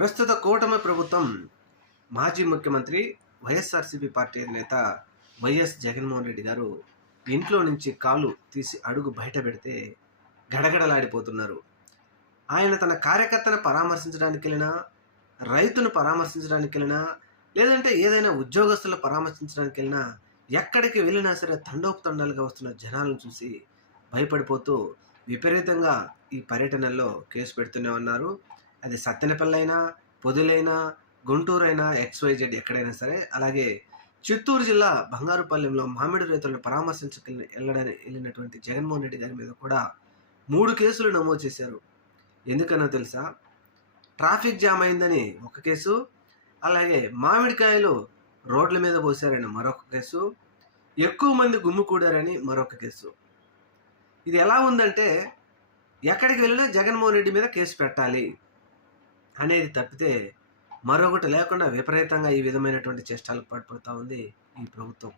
ప్రస్తుత కూటమి ప్రభుత్వం మాజీ ముఖ్యమంత్రి వైఎస్ఆర్సీపీ పార్టీ అధినేత వైఎస్ జగన్మోహన్ రెడ్డి గారు ఇంట్లో నుంచి కాలు తీసి అడుగు బయట పెడితే గడగడలాడిపోతున్నారు. ఆయన తన కార్యకర్తను పరామర్శించడానికి వెళ్ళినా, రైతును పరామర్శించడానికి వెళ్ళినా, లేదంటే ఏదైనా ఉద్యోగస్తులను పరామర్శించడానికి వెళ్ళినా, ఎక్కడికి వెళ్ళినా సరే తండోపతండాలుగా వస్తున్న జనాలను చూసి భయపడిపోతూ విపరీతంగా ఈ పర్యటనల్లో కేసు పెడుతూనే ఉన్నారు. అది సత్తెనపల్లైనా, పొదిలైనా, గుంటూరైనా, XYZ ఎక్కడైనా సరే. అలాగే చిత్తూరు జిల్లా బంగారుపాలెంలో మామిడి రైతులను వెళ్ళినటువంటి జగన్మోహన్ రెడ్డి గారి మీద కూడా 3 కేసులు నమోదు చేశారు. ఎందుకనో తెలుసా? ట్రాఫిక్ జామ్ అయిందని ఒక కేసు, అలాగే మామిడికాయలు రోడ్ల మీద పోసారని మరొక కేసు, ఎక్కువ మంది గుమ్మికూడారని మరొక కేసు. ఇది ఎలా ఉందంటే, ఎక్కడికి వెళ్ళినా జగన్మోహన్ రెడ్డి మీద కేసు పెట్టాలి అనేది తప్పితే మరొకటి లేకుండా విపరీతంగా ఈ విధమైనటువంటి చేష్టాలకు పాల్పడుతూ ఉంది ఈ ప్రభుత్వం.